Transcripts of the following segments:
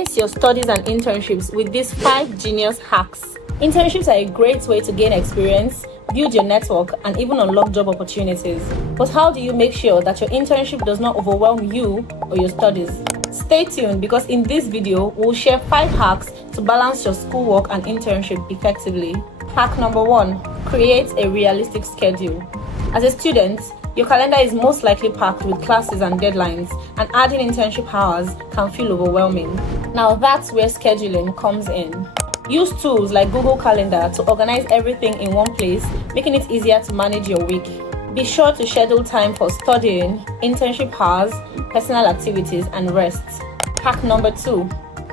Ace your studies and internships with these 5 genius hacks. Internships are a great way to gain experience, build your network, and even unlock job opportunities. But how do you make sure that your internship does not overwhelm you or your studies? Stay tuned, because in this video, we'll share 5 hacks to balance your schoolwork and internship effectively. Hack number 1, create a realistic schedule. As a student, your calendar is most likely packed with classes and deadlines, and adding internship hours can feel overwhelming. Now that's where scheduling comes in. Use tools like Google Calendar to organize everything in one place, making it easier to manage your week. Be sure to schedule time for studying, internship hours, personal activities, and rest. Hack number 2,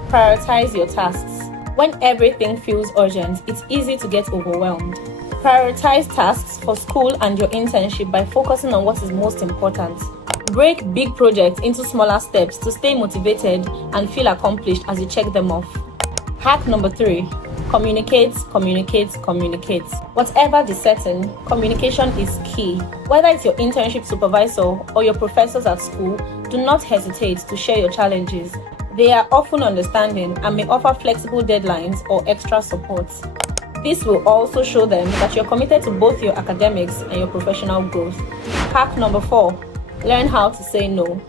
prioritize your tasks. When everything feels urgent, it's easy to get overwhelmed. Prioritize tasks for school and your internship by focusing on what is most important. Break big projects into smaller steps to stay motivated and feel accomplished as you check them off. Hack number 3, communicate. Whatever the setting, communication is key. Whether it's your internship supervisor or your professors at school, do not hesitate to share your challenges. They are often understanding and may offer flexible deadlines or extra support. This will also show them that you're committed to both your academics and your professional growth. Hack number 4, learn how to say no.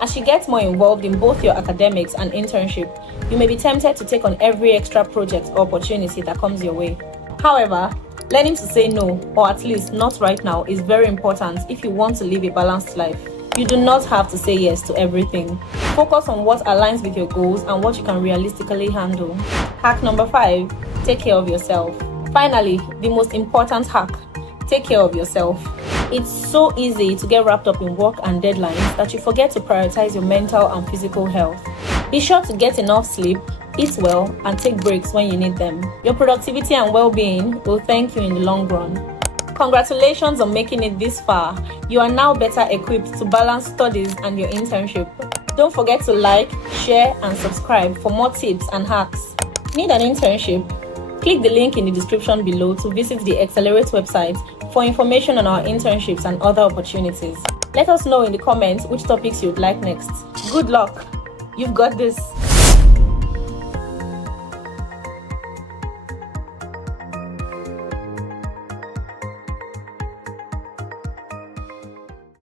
As you get more involved in both your academics and internship, you may be tempted to take on every extra project or opportunity that comes your way. However, learning to say no, or at least not right now, is very important if you want to live a balanced life. You do not have to say yes to everything. Focus on what aligns with your goals and what you can realistically handle. Hack number 5, take care of yourself. Finally, the most important hack, take care of yourself. It's so easy to get wrapped up in work and deadlines that you forget to prioritize your mental and physical health. Be sure to get enough sleep, eat well, and take breaks when you need them. Your productivity and well-being will thank you in the long run. Congratulations on making it this far. You are now better equipped to balance studies and your internship. Don't forget to like, share, and subscribe for more tips and hacks. Need an internship? Click the link in the description below to visit the Excelerate website for information on our internships and other opportunities. Let us know in the comments which topics you'd like next. Good luck! You've got this!